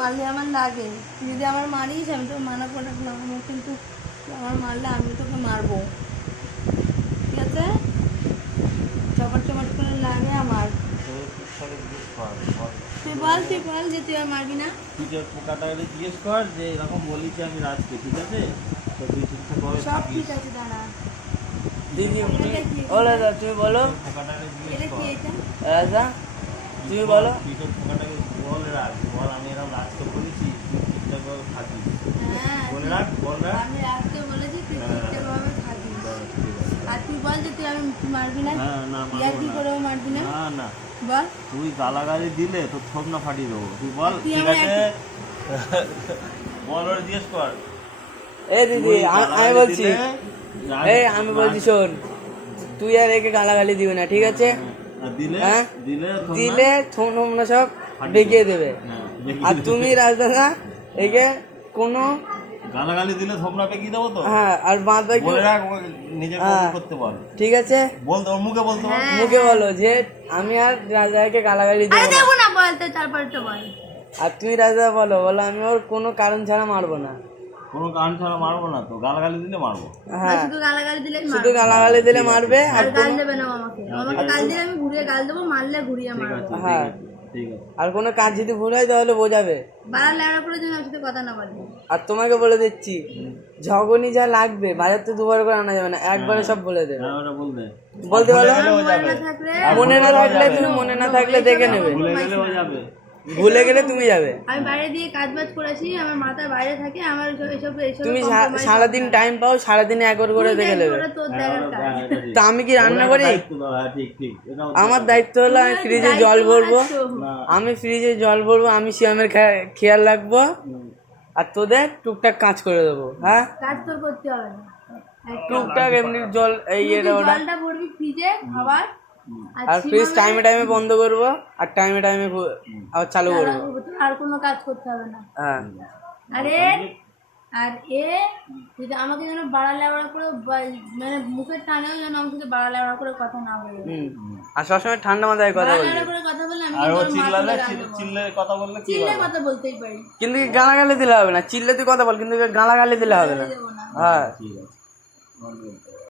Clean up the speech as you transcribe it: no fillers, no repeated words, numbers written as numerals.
মারলে আমার লাগে, তুই যদি আমার মারিস আমি তো মানা করে রাখলাম, আমার কিন্তু আমার মারলে আমি তোকে মারবো, ঠিক আছে? চপাট চপাট করে লাগে আমার। তুই বল যে তুই আর মারবি না। তুই যে পোকাটাকে জিজ্ঞেস কর যে এরকম বলি যে আমি রাজকে, ঠিক আছে? তো তুই ঠিকঠাক ভাবে সব ঠিক আছে, দাঁড়া। দিদি বলো দাদা, তুমি বলো। পোকাটাকে জিজ্ঞেস এটা কি কর এটা? রাজা তুমি বলো। তুই তো পোকাটাকে বল রাজ, বল আমি এরকম রাজকে বলেছি তুই ঠিকঠাক ভাবে থাকিস, হ্যাঁ, বলে রাখ, বল রাখ। আমি রাখতে বলেছি তুই ঠিকঠাক ভাবে থাকিস। আর তুই বল যে তুই আমি মারবি না। হ্যাঁ, না মারবো ইয়ার কি না। করেও মারবি না, না না, বল। তুই গালাগালি দিলে তো থোপ না ফাটিয়ে দেবো, তুই বল। তুই ঠিক আমার আছে বল, ওর জিজ্ঞেস কর। এই দিদি আমি বলছি, এই আমি বলছি শোন, তুই আর একে গালাগালি দিবি না, ঠিক আছে? দিলে হ্যাঁ? দিলে দিলে থোন না সব বেঁকিয়ে দেবে। আর তুমি রাজদাদা একে কোনো গালাগালি দিলে থোপনা পেকি দেবো তো। হ্যাঁ, আর বাদ বাকি বলে রাখ, নিজের কবুল করতে বল, ঠিক আছে? বলতে ওর মুখে বলতে বল। মুখে বলো যে আমি আর রাজাকে গালাগালি দেবো আরে না। দেবো না, বলতে তারপর তো বল। আর তুমি রাজা বলো আমি ওর কোনো কারণ ছাড়া মারবো না। কোনো কারণ ছাড়া মারবো না, তো গালাগালি দিলে মারবো। হ্যাঁ, শুধু গালাগালি দিলে শুধু গালাগালি দিলে মারবে। আর গাল দেবে না আমাকে, আমাকে গাল দিলে আমি ঘুরিয়ে গাল দেবো, মারলে ঘুরিয়ে ঠিক মারবো। আছে, হ্যাঁ, ঠিক আছে। আর কোনো কাজ যদি ভুল হয় তাহলে বোঝাবে। বাড়া লেড়া করে যেন আমার সাথে কথা না বলবি। আর তোমাকে বলে দিচ্ছি, যখনই যা লাগবে বাজার থেকে দুবার করে আনা যাবে না, একবারে সব বলে দেবে। হ্যাঁ, ওটা বলতে বলতে বলো। মনে না থাকলে মনে না থাকলে তুমি মনে না থাকলে দেখে নেবে, ভুলে গেলে হয়ে যাবে। ভুলে গেলে তুমি যাবে। আমি বাইরে দিয়ে কাজ বাজ করেছি, আমার মাথায় বাইরে থাকে, আমার এসব তুমি সারাদিন টাইম পাও, সারাদিনে একবার করে দেখে নেবে। তোর দেখার কাজ। তা আমি কি রান্না করি? হ্যাঁ, ঠিক ঠিক, এটাও আমার দায়িত্ব হলো আমি ফ্রিজে জল ভরবো, না। আমি ফ্রিজে জল ভরবো, আমি শিয়ামের খেয়াল রাখবো, আর তোদের টুকটাক কাজ করে দেবো। হ্যাঁ, কাজ তোর করতে হবে না, টুকটাক এমনি জল এই এটা ওটা। জলটা ভরবি ফ্রিজে খাবার, আর ফ্রিজ টাইমে টাইমে বন্ধ করবো, আর টাইমে টাইমে আবার চালু করবো। আর কোনো কাজ করতে হবে না। হ্যাঁ, আরে আর যদি আমাকে যেন বাড়া লেওড়া করে মানে মুখের টানেও যেন আমার সাথে বাড়া লেওড়া করে কথা না বলে। আর সবসময় ঠান্ডা মাথায় কথা বাড়া বলবে। লেওড়া করে কথা বললে আমি আর ও কিন্তু আমার চিল্লালে, মাথায় গাল দেবো। চিল্লে কথা বললে কি চিল্লে হবে? কথা বলতেই পারি, কিন্তু গালাগালি দিলে হবে না, চিল্লে তুই কথা বল, কিন্তু গালাগালি দিলে হবে না। দেবো না। হ্যাঁ, ঠিক আছে।